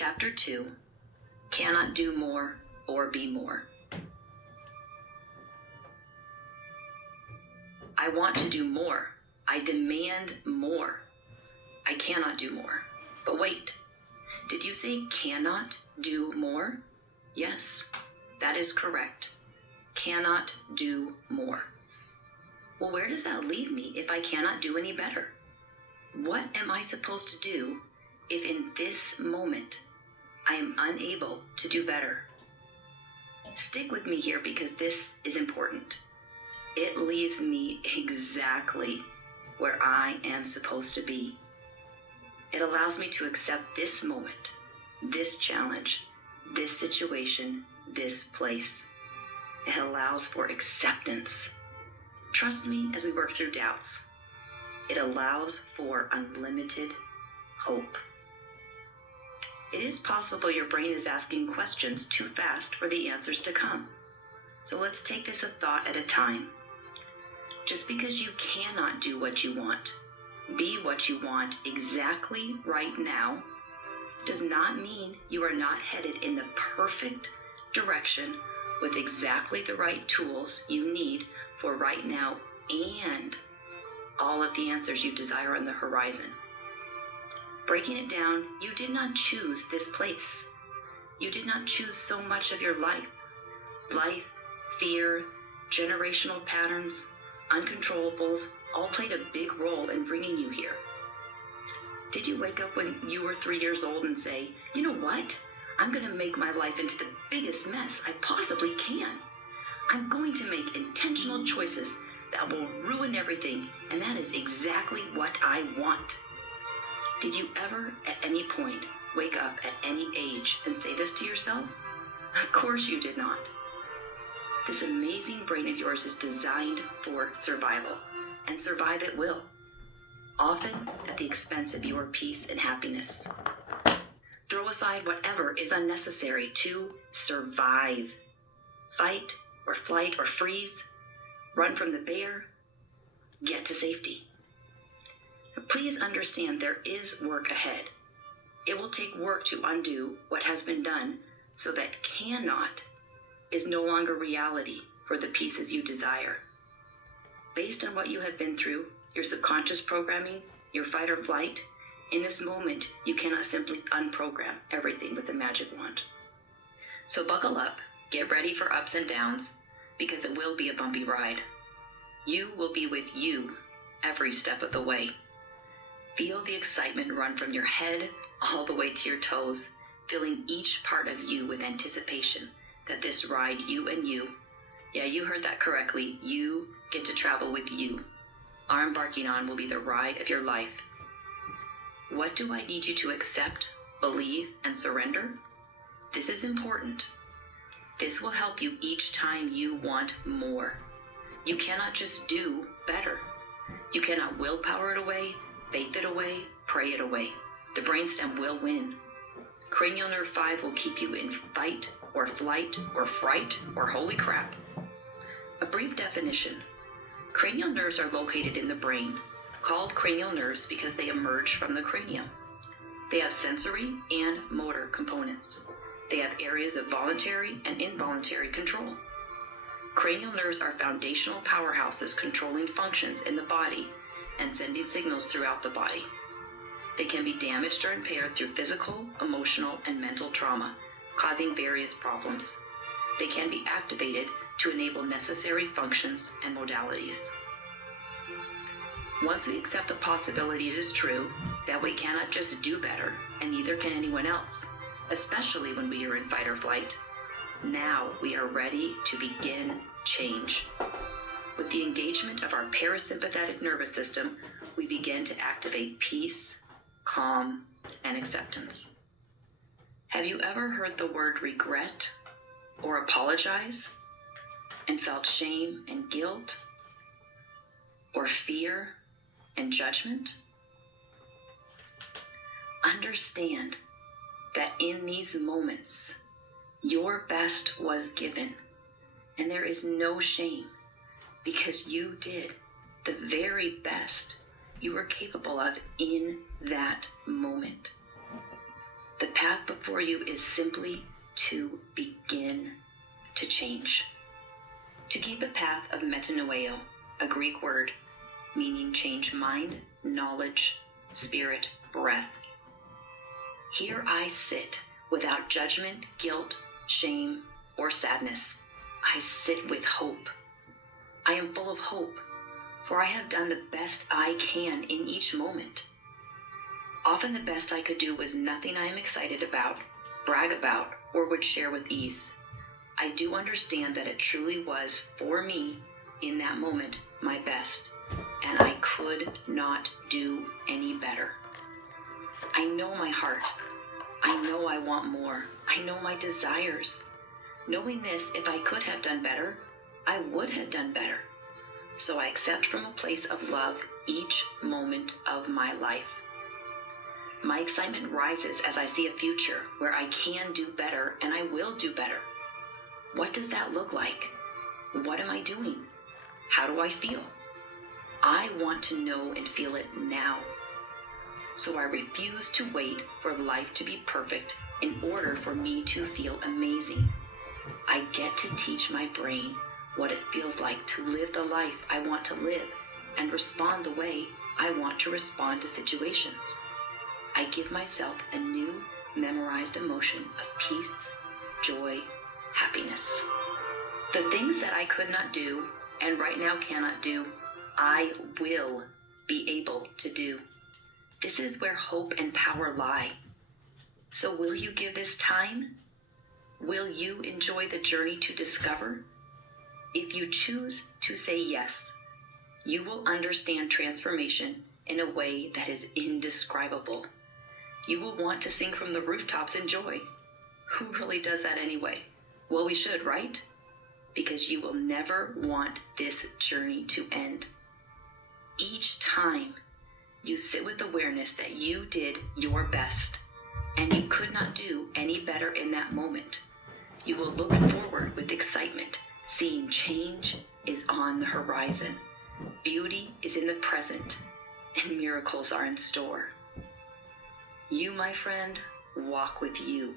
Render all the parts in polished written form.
Chapter 2, Cannot Do More or Be More. I want to do more. I demand more. I cannot do more. But wait, did you say cannot do more? Yes, that is correct. Cannot do more. Well, where does that leave me if I cannot do any better? What am I supposed to do if in this moment I am unable to do better? Stick with me here because this is important. It leaves me exactly where I am supposed to be. It allows me to accept this moment, this challenge, this situation, this place. It allows for acceptance. Trust me as we work through doubts. It allows for unlimited hope. It is possible your brain is asking questions too fast for the answers to come. So let's take this a thought at a time. Just because you cannot do what you want, be what you want exactly right now, does not mean you are not headed in the perfect direction with exactly the right tools you need for right now and all of the answers you desire on the horizon. Breaking it down, you did not choose this place. You did not choose so much of your life. Life, fear, generational patterns, uncontrollables all played a big role in bringing you here. Did you wake up when you were 3 years old and say, you know what? I'm going to make my life into the biggest mess I possibly can. I'm going to make intentional choices that will ruin everything, and that is exactly what I want. Did you ever, at any point, wake up at any age and say this to yourself? Of course you did not. This amazing brain of yours is designed for survival, and survive it will, often at the expense of your peace and happiness. Throw aside whatever is unnecessary to survive. Fight or flight or freeze, run from the bear, get to safety. Please understand there is work ahead. It will take work to undo what has been done so that cannot is no longer reality for the pieces you desire. Based on what you have been through, your subconscious programming, your fight or flight, in this moment, you cannot simply unprogram everything with a magic wand. So buckle up, get ready for ups and downs, because it will be a bumpy ride. You will be with you every step of the way. Feel the excitement run from your head all the way to your toes, filling each part of you with anticipation that this ride you and you, yeah, you heard that correctly, you get to travel with you, are embarking on will be the ride of your life. What do I need you to accept, believe, and surrender? This is important. This will help you each time you want more. You cannot just do better. You cannot willpower it away, faith it away, pray it away. The brainstem will win. Cranial nerve 5 will keep you in fight or flight or fright or holy crap. A brief definition. Cranial nerves are located in the brain, called cranial nerves because they emerge from the cranium. They have sensory and motor components. They have areas of voluntary and involuntary control. Cranial nerves are foundational powerhouses controlling functions in the body and sending signals throughout the body. They can be damaged or impaired through physical, emotional, and mental trauma, causing various problems. They can be activated to enable necessary functions and modalities. Once we accept the possibility it is true that we cannot just do better, and neither can anyone else, especially when we are in fight or flight, now we are ready to begin change. With the engagement of our parasympathetic nervous system, we begin to activate peace, calm, and acceptance. Have you ever heard the word regret or apologize and felt shame and guilt or fear and judgment? Understand that in these moments, your best was given, and there is no shame because you did the very best you were capable of in that moment. The path before you is simply to begin to change. To keep a path of metanoeo, a Greek word meaning change mind, knowledge, spirit, breath. Here I sit without judgment, guilt, shame, or sadness. I sit with hope. I am full of hope, for I have done the best I can in each moment. Often the best I could do was nothing I am excited about, brag about, or would share with ease. I do understand that it truly was, for me, in that moment, my best, and I could not do any better. I know my heart. I know I want more. I know my desires. Knowing this, if I could have done better, I would have done better. So I accept from a place of love each moment of my life. My excitement rises as I see a future where I can do better and I will do better. What does that look like? What am I doing? How do I feel? I want to know and feel it now. So I refuse to wait for life to be perfect in order for me to feel amazing. I get to teach my brain what it feels like to live the life I want to live and respond the way I want to respond to situations. I give myself a new, memorized emotion of peace, joy, happiness. The things that I could not do and right now cannot do, I will be able to do. This is where hope and power lie. So will you give this time? Will you enjoy the journey to discover? If you choose to say yes, you will understand transformation in a way that is indescribable. You will want to sing from the rooftops in joy. Who really does that anyway? Well, we should, right? Because you will never want this journey to end. Each time you sit with awareness that you did your best and you could not do any better in that moment, you will look forward with excitement, seeing change is on the horizon, beauty is in the present, and miracles are in store. You, my friend, walk with you.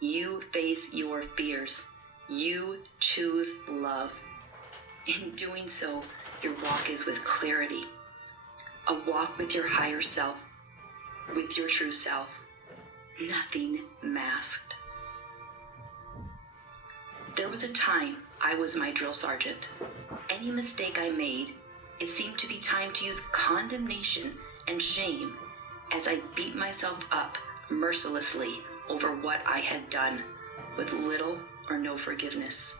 You face your fears. You choose love. In doing so, your walk is with clarity, a walk with your higher self, with your true self, nothing masked. There was a time I was my drill sergeant. Any mistake I made, it seemed to be time to use condemnation and shame as I beat myself up mercilessly over what I had done, with little or no forgiveness.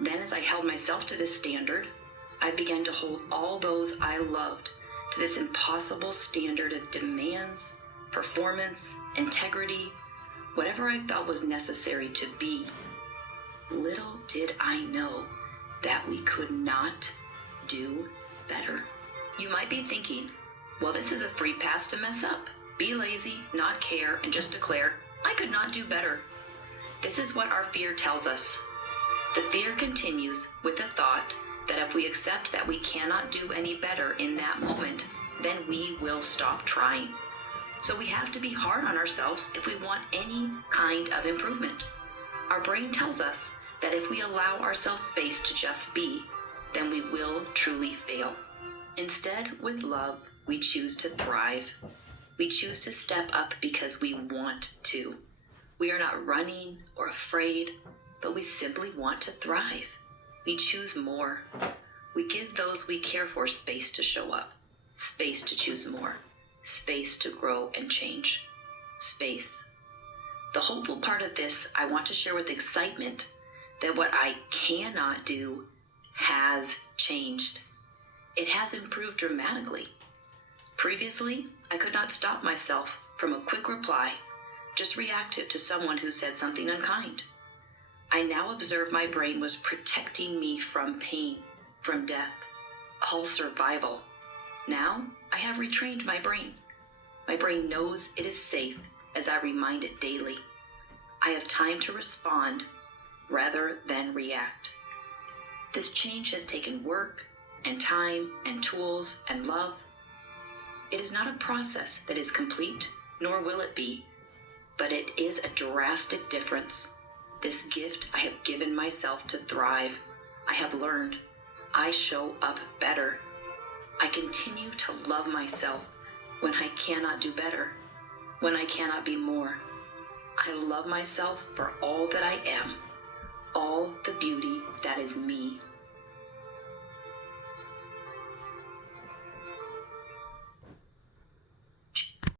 Then as I held myself to this standard, I began to hold all those I loved to this impossible standard of demands, performance, integrity, whatever I felt was necessary to be. Little did I know that we could not do better. You might be thinking, well, this is a free pass to mess up. Be lazy, not care, and just declare, I could not do better. This is what our fear tells us. The fear continues with the thought that if we accept that we cannot do any better in that moment, then we will stop trying. So we have to be hard on ourselves if we want any kind of improvement. Our brain tells us that if we allow ourselves space to just be, then we will truly fail. Instead, with love, we choose to thrive. We choose to step up because we want to. We are not running or afraid, but we simply want to thrive. We choose more. We give those we care for space to show up, space to choose more, space to grow and change, space. The hopeful part of this I want to share with excitement that what I cannot do has changed. It has improved dramatically. Previously, I could not stop myself from a quick reply, just reactive to someone who said something unkind. I now observe my brain was protecting me from pain, from death, all survival. Now, I have retrained my brain. My brain knows it is safe as I remind it daily. I have time to respond rather than react. This change has taken work and time and tools and love. It is not a process that is complete, nor will it be. but it is a drastic difference. This gift I have given myself to thrive. I have learned. I show up better. I continue to love myself when I cannot do better, when I cannot be more. I love myself for all that I am, all the beauty that is me.